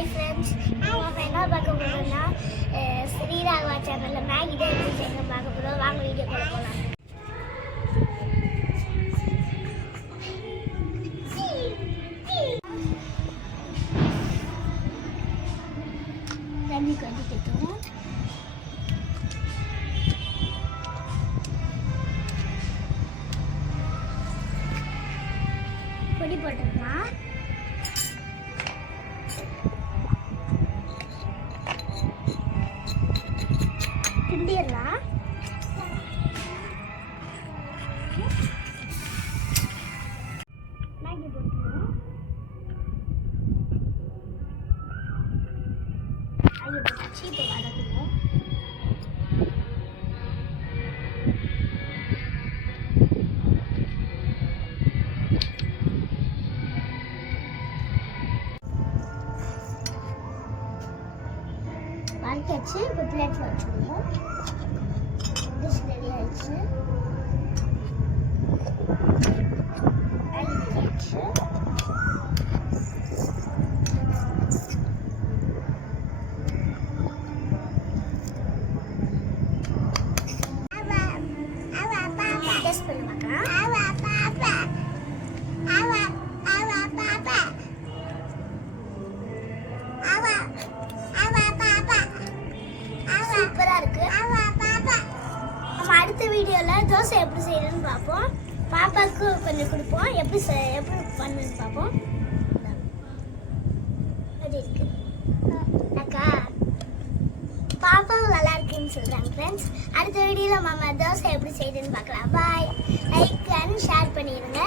Hi friends, நம்ம என்ன பார்க்க போகிறோம்னா ஸ்ரீராகவா சேனலில் மேகி தான் எப்படி செய்ய பார்க்க போகிறோம். வாங்க வீடியோக்குள்ள போகலாம். தண்ணி கொதிக்கட்டும். பொடி போட்டுக்கலாம். கிண்டிடலாம். மேகி போட்டுக்கலாம். மேகி போட்டாச்சு. இப்போ வதக்கணும். வதக்கியாச்சு. இப்போ பிளேட்டில் வச்சுருவோம். டிஷ் ரெடி ஆயிடுச்சு. டெஸ்ட் பண்ணி பார்க்கலாம். சூப்பரா இருக்கு. நம்ம அடுத்த வீடியோல தோசை எப்படி செய்யணும்னு பார்ப்போம். பாப்பாவுக்கு கொஞ்சம் கொடுப்போம். எப்படி பண்ணுன்னு பார்ப்போம். அது இருக்கு அக்கா, பாப்பாவும் நல்லா இருக்குன்னு சொல்றாங்க ஃப்ரெண்ட்ஸ். அடுத்த வீடியோல மாமா தோசை எப்படி செய்யுதுன்னு பார்க்கலாம். பாய். லைக் அண்ட் ஷேர் பண்ணிடுங்க.